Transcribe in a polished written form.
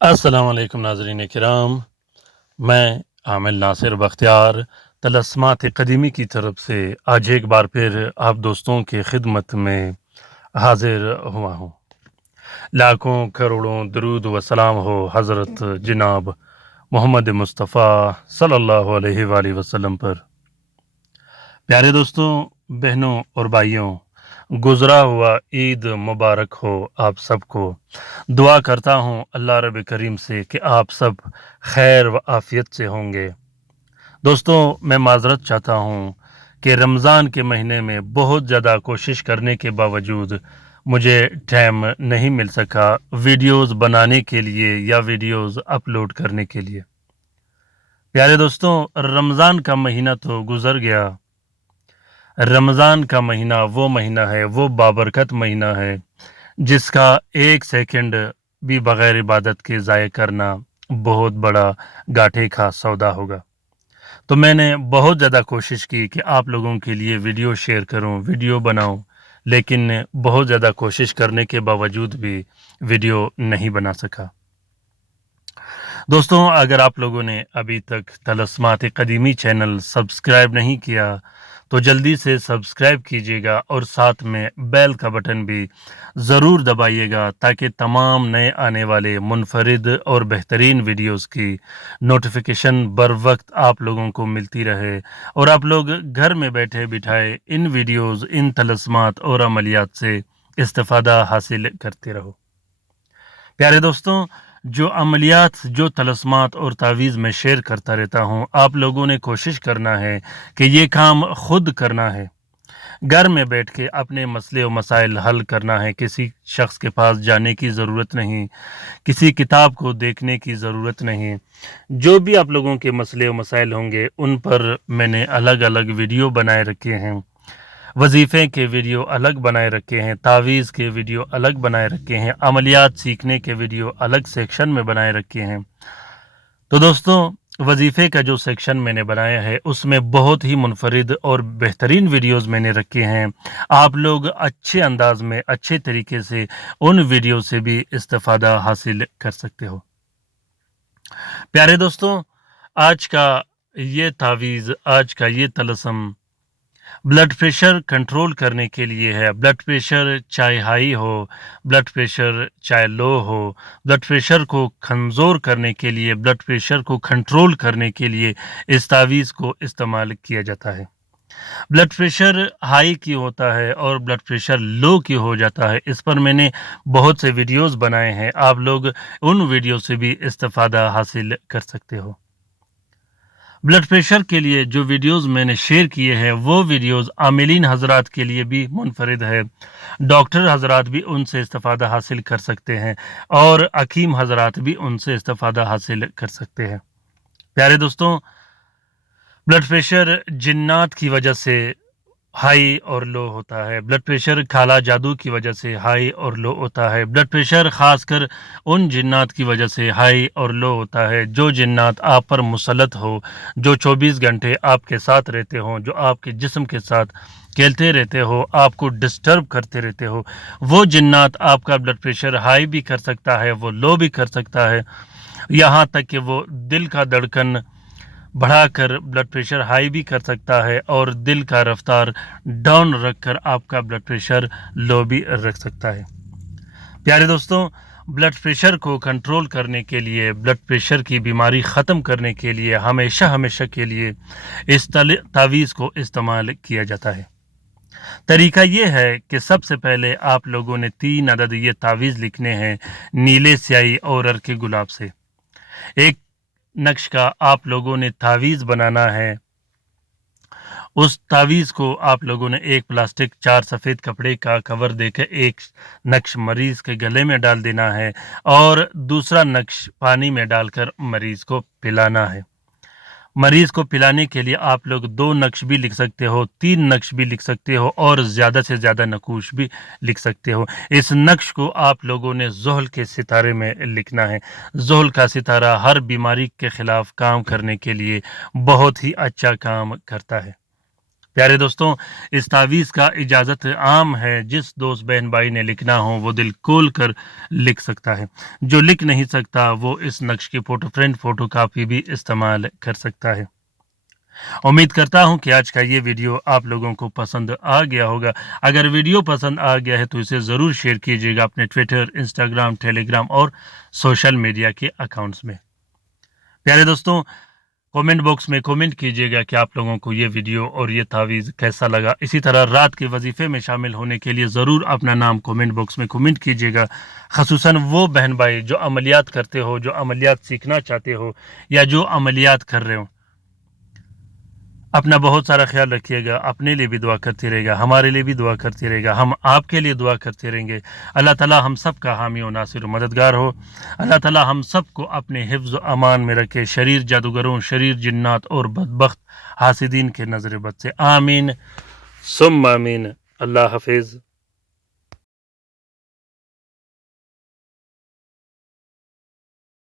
अस्सलाम वालेकुम नाज़रीन किराम। मैं आमिल नासिर बख्तियार तलस्मात क़दीमी की तरफ से आज एक बार फिर आप दोस्तों की खिदमत में हाजिर हुआ हूँ। लाखों करोड़ों दरूद व सलाम हो हज़रत जनाब मोहम्मद मुस्तफ़ा सल्लल्लाहु अलैहि वसल्लम पर। प्यारे दोस्तों, बहनों और भाइयों, गुज़रा हुआ ईद मुबारक हो आप सबको। दुआ करता हूँ अल्लाह रब करीम से कि आप सब खैर व आफ़ियत से होंगे। दोस्तों, मैं माज़रत चाहता हूँ कि रमज़ान के महीने में बहुत ज़्यादा कोशिश करने के बावजूद मुझे टाइम नहीं मिल सका वीडियोज़ बनाने के लिए या वीडियोज़ अपलोड करने के लिए। प्यारे दोस्तों, रमज़ान का महीना तो गुज़र गया। रमज़ान का महीना वो बाबरकत महीना है जिसका एक सेकंड भी बग़ैर इबादत के ज़ाय करना बहुत बड़ा घाटे का सौदा होगा। तो मैंने बहुत ज़्यादा कोशिश की कि आप लोगों के लिए वीडियो शेयर करूं, वीडियो बनाऊं, लेकिन बहुत ज़्यादा कोशिश करने के बावजूद भी वीडियो नहीं बना सका। दोस्तों, अगर आप लोगों ने अभी तक तलस्मात क़दीमी चैनल सब्सक्राइब नहीं किया तो जल्दी से सब्सक्राइब कीजिएगा और साथ में बेल का बटन भी ज़रूर दबाइएगा ताकि तमाम नए आने वाले मुनफरिद और बेहतरीन वीडियोस की नोटिफिकेशन बर वक्त आप लोगों को मिलती रहे और आप लोग घर में बैठे बिठाए इन वीडियोस, इन तलस्मात और अमलियात से इस्तिफ़ादा हासिल करते रहो। प्यारे दोस्तों, जो अमलियात, जो तलस्मात और तावीज़ मैं शेयर करता रहता हूँ, आप लोगों ने कोशिश करना है कि ये काम खुद करना है। घर में बैठ के अपने मसले और मसाइल हल करना है। किसी शख्स के पास जाने की ज़रूरत नहीं, किसी किताब को देखने की ज़रूरत नहीं। जो भी आप लोगों के मसले और मसाइल होंगे, उन पर मैंने अलग-अलग वीडियो बनाए रखे हैं। वजीफ़े के वीडियो अलग बनाए रखे हैं, तावीज़ के वीडियो अलग बनाए रखे हैं, अमलियात सीखने के वीडियो अलग सेक्शन में बनाए रखे हैं। तो दोस्तों, वजीफ़े का जो सेक्शन मैंने बनाया है उसमें बहुत ही मुनफरिद और बेहतरीन वीडियोस मैंने रखे हैं। आप लोग अच्छे अंदाज में, अच्छे तरीके से उन वीडियो से भी इस्तिफ़ादा हासिल कर सकते हो। प्यारे दोस्तों, आज का ये तावीज़, आज का ये तलस्म ब्लड प्रेशर कंट्रोल करने के लिए है। ब्लड प्रेशर चाहे हाई हो, ब्लड प्रेशर चाहे लो हो, ब्लड प्रेशर को कमज़ोर करने के लिए, ब्लड प्रेशर को कंट्रोल करने के लिए इस तावीज़ को इस्तेमाल किया जाता है। ब्लड प्रेशर हाई क्यों होता है और ब्लड प्रेशर लो क्यों हो जाता है, इस पर मैंने बहुत से वीडियोस बनाए हैं। आप लोग उन वीडियो से भी इस्तिफ़ादा हासिल कर सकते हो। ब्लड प्रेशर के लिए जो वीडियोस मैंने शेयर किए हैं वो वीडियोस आमिलीन हजरात के लिए भी मुनफरिद है। डॉक्टर हजरात भी उनसे इस्तिफ़ादा हासिल कर सकते हैं और हकीम हजरात भी उनसे इस्तिफ़ादा हासिल कर सकते हैं। प्यारे दोस्तों, ब्लड प्रेशर जिन्नात की वजह से हाई और लो होता है। ब्लड प्रेशर काला जादू की वजह से हाई और लो होता है। ब्लड प्रेशर ख़ासकर उन जिन्नात की वजह से हाई और लो होता है जो जिन्नात आप पर मुसल्लत हो, जो 24 घंटे आपके साथ रहते हों, जो आपके जिस्म के साथ खेलते रहते हो, आपको डिस्टर्ब करते रहते हो। वो जिन्नात आपका ब्लड प्रेशर हाई भी कर सकता है, वो लो भी कर सकता है, यहाँ तक कि वो दिल का धड़कन बढ़ाकर ब्लड प्रेशर हाई भी कर सकता है और दिल का रफ्तार डाउन रखकर आपका ब्लड प्रेशर लो भी रख सकता है। प्यारे दोस्तों, ब्लड प्रेशर को कंट्रोल करने के लिए, ब्लड प्रेशर की बीमारी ख़त्म करने के लिए हमेशा के लिए इस तावीज़ को इस्तेमाल किया जाता है। तरीका ये है कि सबसे पहले आप लोगों ने 3 अदद ये तावीज़ लिखने हैं नीले स्याही और अर्के गुलाब से। एक नक्श का आप लोगों ने तावीज़ बनाना है। उस तावीज़ को आप लोगों ने एक प्लास्टिक 4 सफ़ेद कपड़े का कवर देकर एक नक्श मरीज़ के गले में डाल देना है और दूसरा नक्श पानी में डालकर मरीज़ को पिलाना है। मरीज़ को पिलाने के लिए आप लोग 2 नक्श भी लिख सकते हो, 3 नक्श भी लिख सकते हो और ज़्यादा से ज़्यादा नकूश भी लिख सकते हो। इस नक्श को आप लोगों ने ज़ोहल के सितारे में लिखना है। ज़ोहल का सितारा हर बीमारी के ख़िलाफ़ काम करने के लिए बहुत ही अच्छा काम करता है। پیارے دوستوں، اس تعویذ کا اجازت عام ہے، جس دوست بہن بھائی نے لکھنا ہو وہ دل کھول کر لکھ سکتا ہے، جو لکھ نہیں سکتا وہ اس نقش کی پرنٹ فوٹو کاپی بھی استعمال کر سکتا ہے۔ امید کرتا ہوں کہ آج کا یہ ویڈیو آپ لوگوں کو پسند آ گیا ہوگا۔ اگر ویڈیو پسند آ گیا ہے تو اسے ضرور شیئر کیجیے گا اپنے ٹویٹر، انسٹاگرام، ٹیلی گرام اور سوشل میڈیا کے اکاؤنٹس میں۔ پیارے دوستوں، کومنٹ باکس میں کومنٹ کیجیے گا کہ آپ لوگوں کو یہ ویڈیو اور یہ تعویذ کیسا لگا۔ اسی طرح رات کے وظیفے میں شامل ہونے کے لیے ضرور اپنا نام کومنٹ باکس میں کومنٹ کیجیے گا، خصوصاً وہ بہن بھائی جو عملیات کرتے ہو، جو عملیات سیکھنا چاہتے ہو یا جو عملیات کر رہے ہو۔ اپنا بہت سارا خیال رکھیے گا، اپنے لیے بھی دعا کرتے رہے گا، ہمارے لیے بھی دعا کرتے رہے گا، ہم آپ کے لیے دعا کرتے رہیں گے۔ اللہ تعالیٰ ہم سب کا حامی و ناصر و مددگار ہو۔ اللہ تعالیٰ ہم سب کو اپنے حفظ و امان میں رکھے، شریر جادوگروں، شریر جنات اور بدبخت حاسدین کے نظر بد سے۔ آمین ثم آمین۔ اللہ حافظ۔